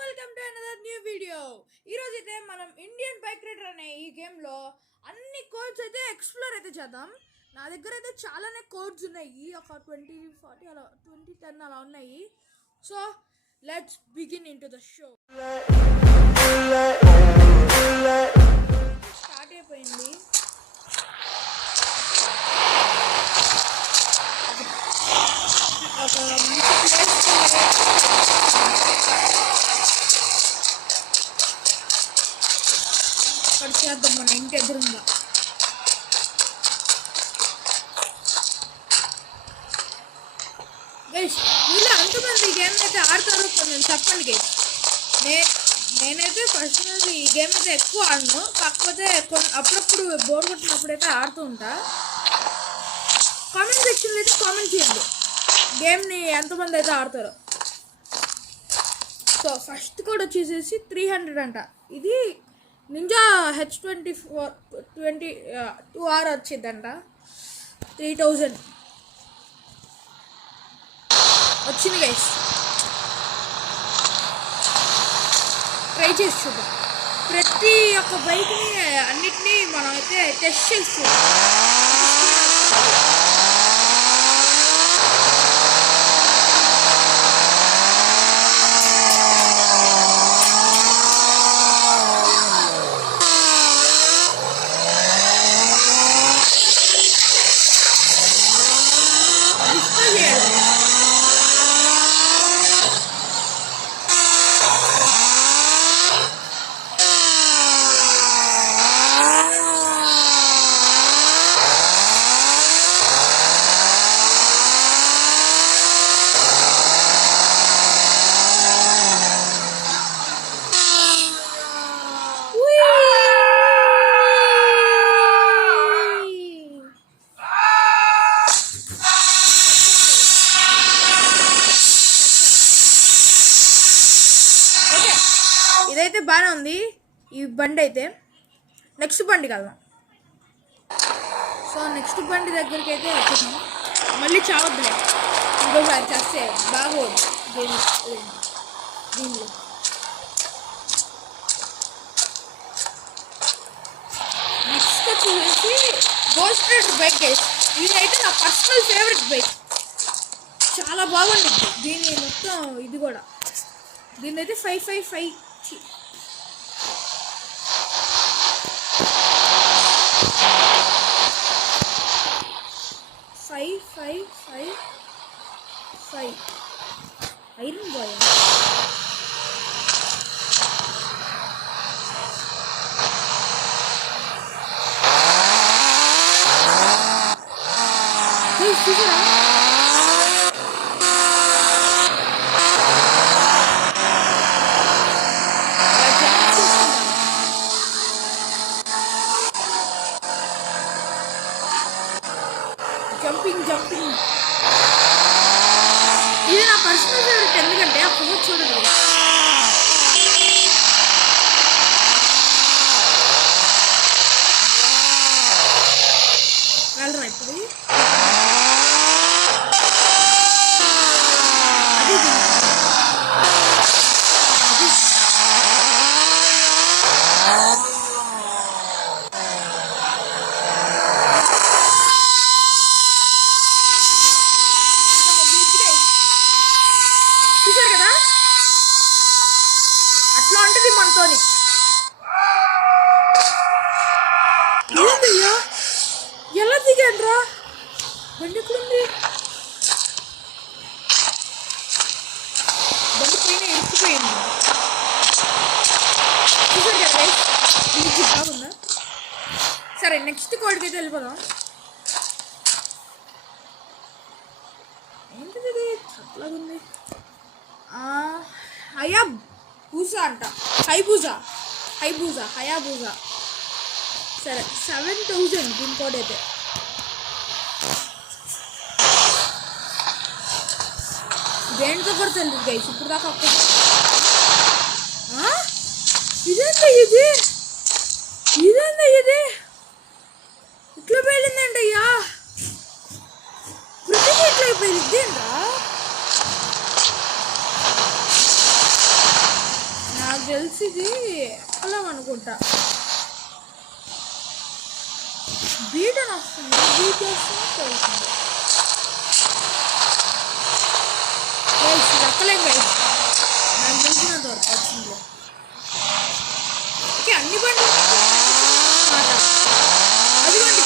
Welcome to another new video. ఈరోజు అయితే మనం ఇండియన్ బైక్ రైడర్ అనే ఈ గేమ్లో అన్ని కోడ్స్ అయితే ఎక్స్ప్లోర్ అయితే చేద్దాం. నా దగ్గర అయితే చాలానే కోడ్స్ ఉన్నాయి, ఒక 2040 అలా 2010 అలా ఉన్నాయి. So let's begin in to the show. Start అయిపోయింది. ఒక మంచి అక్కడ చేద్దాం మన ఇంటి ఎదురుగా. గైస్ వీళ్ళు అంతమంది ఈ గేమ్ అయితే ఆడతారు కొంచెం చెప్పండి గైస్. నేనైతే పర్సనల్గా ఈ గేమ్ అయితే ఎక్కువ ఆడను, కాకపోతే అప్పుడప్పుడు బోర్ కొట్టినప్పుడు అయితే ఆడుతూ ఉంటా. కామెంట్ సెక్షన్లో అయితే కామెంట్ చేయండి గేమ్ని ఎంతమంది అయితే ఆడతారు. సో ఫస్ట్ కోడ్ వచ్చేసేసి 300 అంట. ఇది నింజా H24 2R వచ్చిందంట. 3000 వచ్చింది గైస్. ట్రై చేసి చూద్దాం. ప్రతి ఒక్క బైక్ని అన్నిటినీ మనం అయితే టెస్ట్ చేసి చూద్దాం. ఇదైతే బాగానే ఉంది ఈ బండి అయితే. నెక్స్ట్ బండి కదా. సో నెక్స్ట్ బండి దగ్గరికి అయితే వచ్చేసాం. మళ్ళీ చావద్దులే, ఇంకోసారి చేస్తే బాగోదు దీనిలో. నెక్స్ట్ వచ్చేసి గోస్ట్ రైడర్ బైక్ గైస్. ఇది అయితే నా పర్సనల్ ఫేవరెట్ బైక్, చాలా బాగుంటుంది. దీని మొత్తం ఇది కూడా, దీని అయితే 555 ఐరన్ బాయ్. చూసారా జంపింగ్. ఇది నా పర్సనల్ ఫేవరెట్, ఎందుకంటే ఆ ఫోన్ చూడండి. వెళ్ళరా ఇప్పుడు చూసారు కదా, అట్లా ఉంటుంది మనతోని. ఏందయ్యా ఎలా దిగాడ్రా, బండి ఎక్కడుంది? బండి పైన ఎక్కిపోయింది. చూసారు కదా ఇది బాగుందా. సరే నెక్స్ట్ కోడ్కి అయితే వెళ్ళిపోదాం. ఏంటిది ఇది అట్లాగుంది? హయాబూజా అంట. హయాబూజా. సరే 7000 దీని కోడ్ అయితే. దేంట్లో కూడా తెలియదు గైస్ ఇప్పుడు దాకా. ఇదేంటా ఇది ఇట్లా పేలిందండి అయ్యా. ప్రతి ఇట్లా అయిపోయింది. ఇదేంటా నాకు తెలిసి ఇది అలా అనుకుంటా. బీట్ అని వస్తుంది, బీట్ వస్తుంది. లెక్కలేం గైస్ నాకు తెలిసినంత వరకు వచ్చింది. ఓకే అన్ని బండి మాట అదిగోండి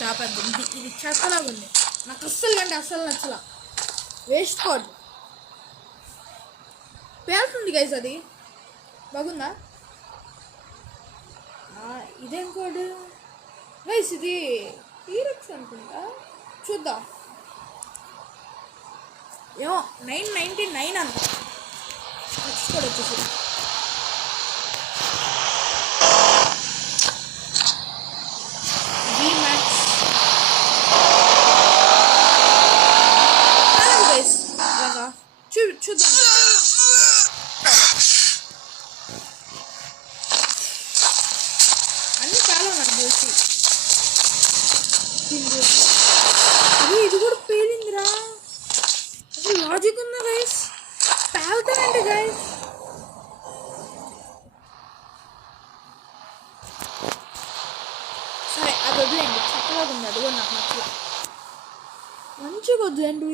దాపద్దు. ఇది చెత్తలాగా ఉంది, నాకు అస్సలు కంటే అస్సలు నచ్చలా. వేస్ట్ కోడ్ పేలుతుంది గైస్, అది బాగుందా? ఇదేం కోడ్ గైస్? ఇది టీరెక్స్ అనుకుంటా, చూద్దాం. ఏమో 999 అంట. నెక్స్ట్ కోడ్ వచ్చేసి చూద్దాం. అన్ని చాలా నాకు తెలిసి ఇది కూడా పేలిందిరా. అసలు లాజిక్ ఉందా గైస్? పేలుతానండి గైస్. సరే అది వదిలేండి, చక్కగా ఉంది. అది కూడా నాకు నచ్చలేదు. మంచిగా వద్దులేండి.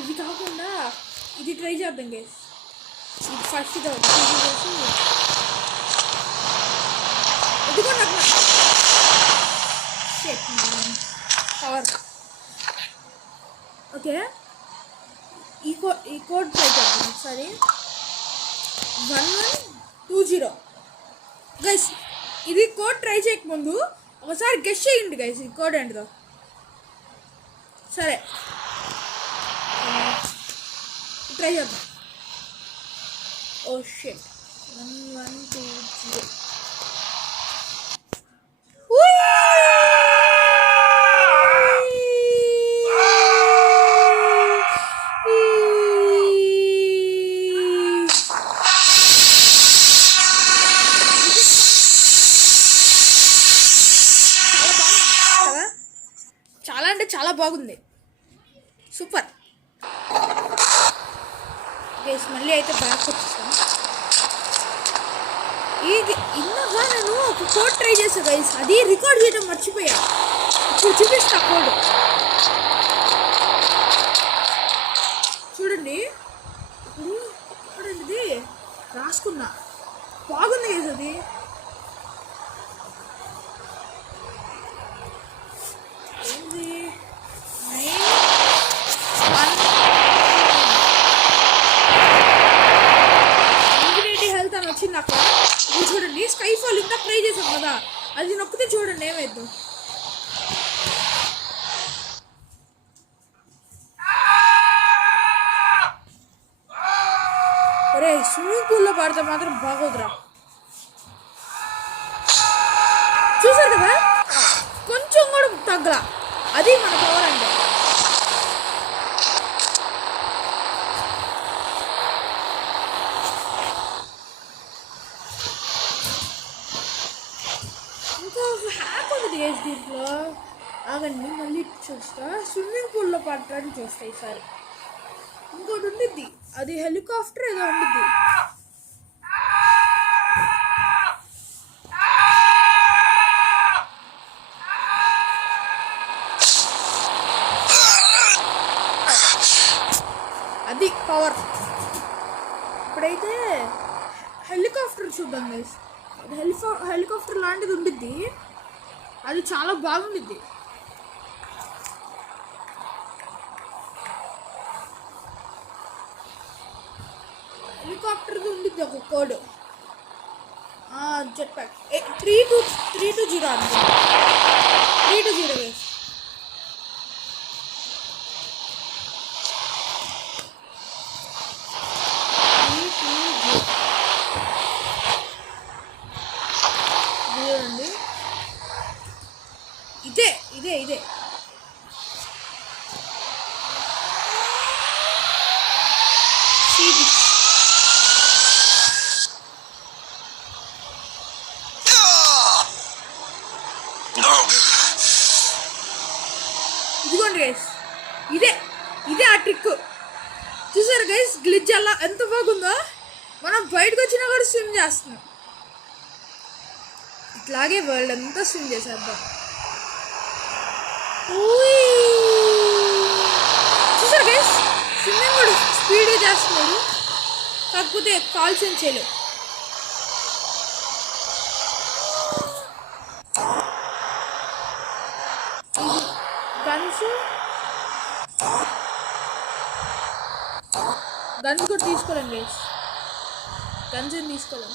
ఇది కాకుండా ఇది ట్రై చేద్దాం గైస్. ఇది ఫస్ట్ ఇది కూడా నాకు పవర్. ఓకే ఈ కోడ్ ట్రై చేద్దాం ఒకసారి. 1120 గైస్. ఇది కోడ్ ట్రై చేయకముందు ఒకసారి గెస్ చేయండి గైస్, ఈ కోడ్ ఏంటిదో. సరే ట్రై చేద్దాం. Oh shit 1120. చాలా అంటే చాలా బాగుంది, సూపర్ గైస్. మళ్ళీ అయితే బ్యాక్ వచ్చేసాను. ఇది ఇందాక నేను ఒక కోడ్ ట్రై చేసా గైస్, అది రికార్డ్ చేయడం మర్చిపోయా. ఇప్పుడు చూపిస్తా కోడ్ చూడండి. ఇప్పుడు చూడండి, ఇది రాసుకున్నా, బాగుంది గైస్. అది ఏంది 980 హెల్త్ అని వచ్చింది అక్కడ. ఇది చూడండి, స్కైఫాల్ ఇంకా ట్రై చేసాం కదా, అది నొక్కితే చూడండి ఏమైద్దు. అరే స్విమ్మింగ్ పూల్లో పడితే మాత్రం బాగోదురా. చూసారు కదా, కొంచెం కూడా తగ్గల. అది మన పవర్ అంటే. ఇంకా హ్యాక్ ఉంది గైస్ దీంట్లో. ఆగండి మళ్ళీ చూస్తా. స్విమ్మింగ్ పూల్లో పడటానికి చూస్తా ఈసారి. ఇంకోటి ఉండిద్ది, అది హెలికాప్టర్ ఏదో ఉండిద్ది. అది పవర్. ఇప్పుడైతే హెలికాప్టర్ చూద్దాం గైస్. హెలికాప్టర్ లాంటిది ఉండిద్ది, అది చాలా బాగుండిద్ది. హెలికాప్టర్ది ఉండిద్ది ఒక కోడ్, జెట్ ప్యాక్ 320 అనుకుంటా. 320 గైస్. ఇదే ఇదిగోండి గైస్, ఇదే ఆ ట్రిక్. చూసారు గైస్ గ్లిచ్ అలా ఎంత బాగుందో. మనం బయటకు వచ్చినా కూడా స్విమ్ చేస్తున్నాం. ఇట్లాగే వరల్డ్ అంతా స్విమ్ చేసేద్దాం. చూసారు గైస్, స్విమ్మింగ్ కూడా స్పీడ్గా చేస్తున్నాడు, కాకపోతే కాల్స్ ఏం చేయలేవు. గన్స్ కూడా తీసుకోలేం గైస్, గన్స్ ఏం తీసుకోలేం.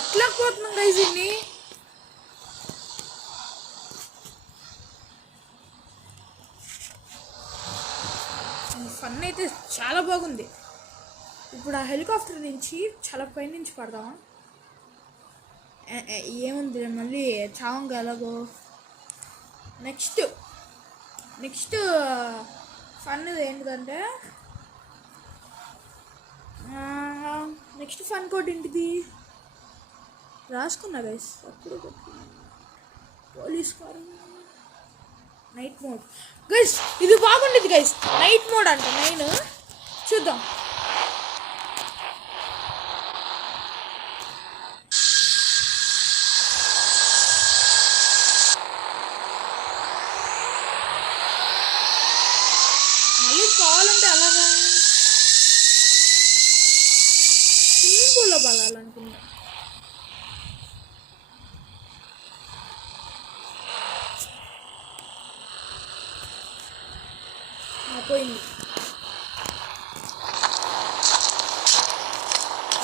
అట్లా పోతున్నాం గైస్. ఇన్ని ఫన్ అయితే చాలా బాగుంది. ఇప్పుడు ఆ హెలికాప్టర్ నుంచి చాలా పైనుంచి పడదామా? ఏముంది మళ్ళీ చావంగా ఎలాగో. నెక్స్ట్ ఫన్ ఏంటిదంటే, నెక్స్ట్ ఫన్ కోడ్ ఏంటిది రాసుకున్నా గైస్, అప్పుడు police car night mode guys. ఇది బాగుండేది గైస్, నైట్ మోడ్ అంట 9. చూద్దాం. మళ్ళీ కావాలంటే అలాగా స్విమ్మింగ్ పూల్లో పడాలనుకున్నా. పోయింది.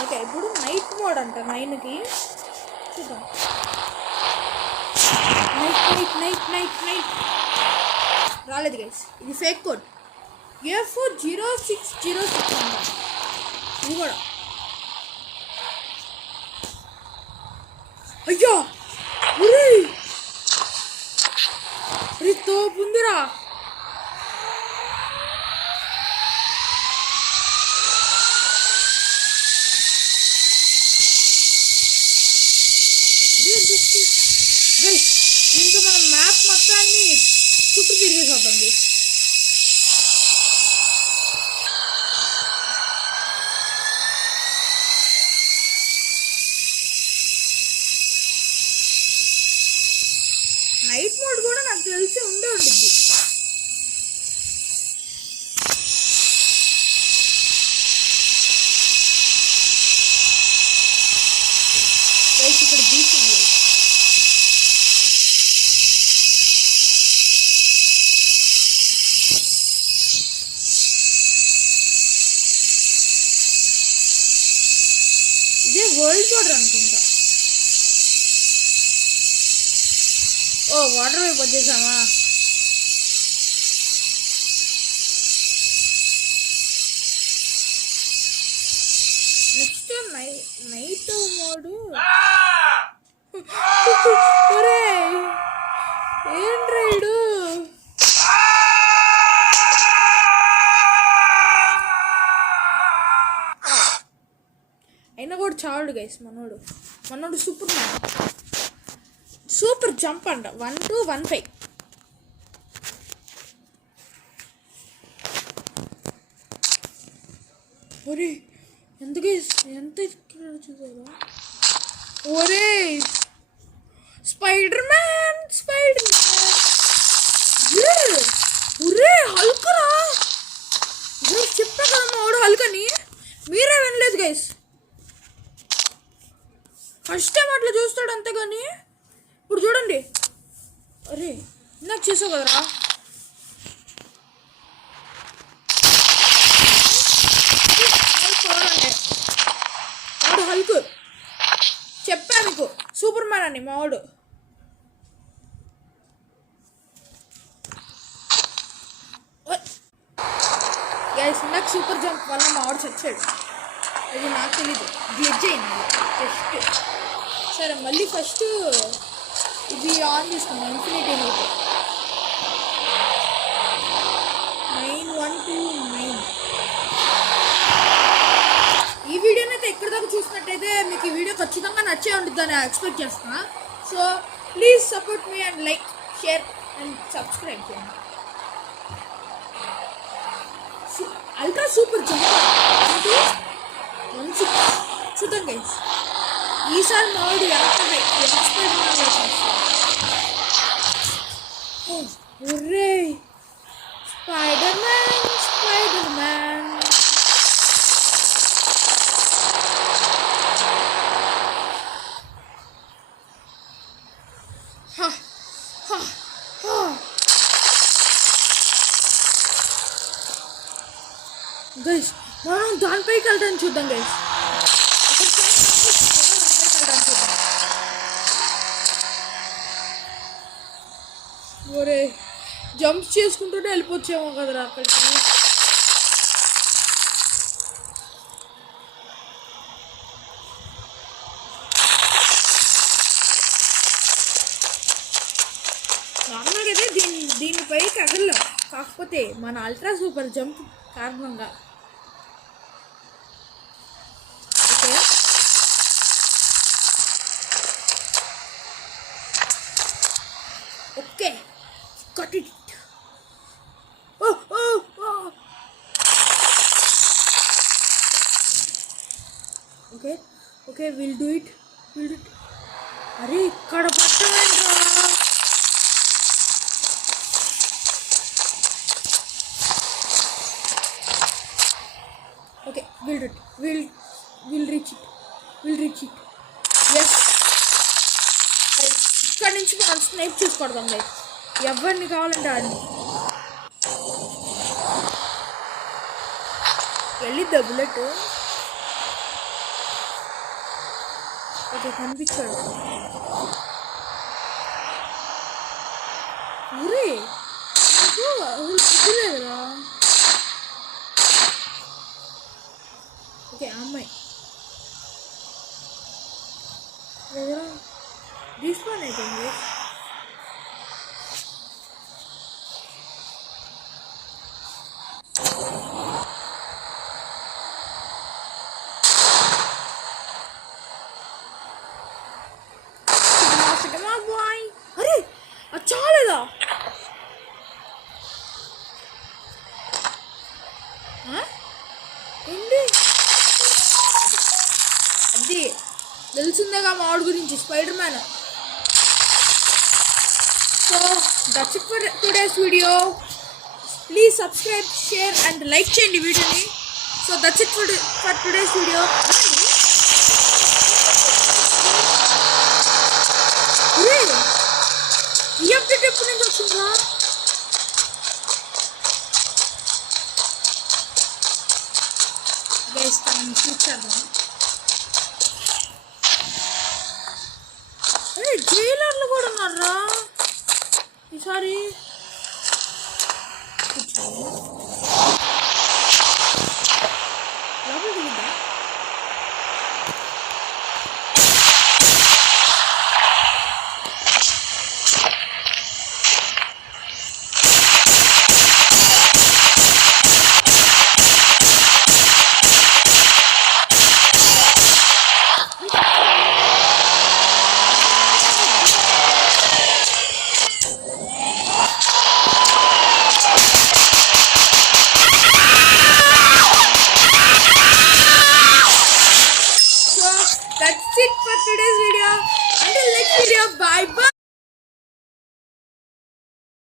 ఓకే, ఇప్పుడు నైట్ మోడ్ అంట 9కి. చూద్దాం. నైట్ రాలేదు గైస్, ఇది ఫేక్ కోడ్. A40606 అంట. ఇది కూడా అయ్యో తోపుందిరా. దీంతో మనం మ్యాప్ మొత్తాన్ని చుట్టూ తిరిగేసేద్దాం. నైట్ మోడ్ కూడా నాకు తెలిసి ఉండిద్ది. ఇక్కడ బీచ్ ఉంది. ఇదే వరల్డ్ వాటర్ అనుకుంటా. ఓ వాటర్ వైపు వచ్చేసామా? Next night mode. ఏం రైడు అయినా కూడా చావాడు గైస్. మనోడు సూపర్ జంప్ అంట. 1215. ఒరే ఎంత చూసారా? ఒరే Spider Man guys. First time అట్లా చూస్తాడు అంతేగాని ఇప్పుడు చూడండి. అరే నాకు చేసావు కదరా. వాడు హల్క్ చెప్పా మీకు, సూపర్ మ్యాన్ అని మా వాడు. గైస్ నాకు సూపర్ జంప్ వల్ల మా వాడు చచ్చాడు. అది నాకు తెలీదు, గ్లిచ్ అయింది జస్ట్. సరే మళ్ళీ ఫస్ట్ ఇది ఆన్ చేసుకున్నాం. ఇన్ఫినిటీ అయితే 912 ఈ వీడియోని అయితే ఎక్కడి దాకా చూసినట్టయితే మీకు ఈ వీడియో ఖచ్చితంగా నచ్చే ఉంటుందని ఎక్స్పెక్ట్ చేస్తున్నా. So please support me and like, share and subscribe చేయండి. అల్ట్రా సూపర్ జంప్ 16 చూద్దాం గైస్. ఈసారి మావాడు స్పైడర్ మ్యాన్. గైస్ మనం దానిపైకి వెళ్ళడానికి చూద్దాం గైస్. ఒరే జంప్స్ చేసుకుంటూనే వెళ్ళిపోవచ్చేమో కదరా అక్కడికి. నార్మల్గా అయితే దీనిపైకి ఎగరలేం, కాకపోతే మన అల్ట్రా సూపర్ జంప్ కారణంగా. Okay got it. Oh. Okay, we'll do it. అరే ఇక్కడ పట్టమేంట్రా. Okay we'll do it. We'll reach it. Yes. ఇక్కడ నుంచి మనం స్నైప్ చేసుకోవడం గైస్. ఎవరిని కావాలంటే అన్ని వెళ్ళిద్దా బుల్లెట్. ఓకే కనిపించాడు. ఊరే లేదురా. ఓకే అమ్మాయి లేదురా, డిస్పాన్ అయిపోయింది. అరే అది చాలేదా. ఏంటి అది తెలిసిందేగా మా వాడి గురించి, spider man. So that's it for today's video. Please subscribe, share and like చేయండి వీడియోని. So that's it for today's video. ఈ అప్డేట్ ఎప్పటి నుంచి వచ్చిందా. గైస్ మనం చూసేద్దాం. అరే జైలర్లు కూడా ఉన్నారా ఈసారి. కూర్చోండి.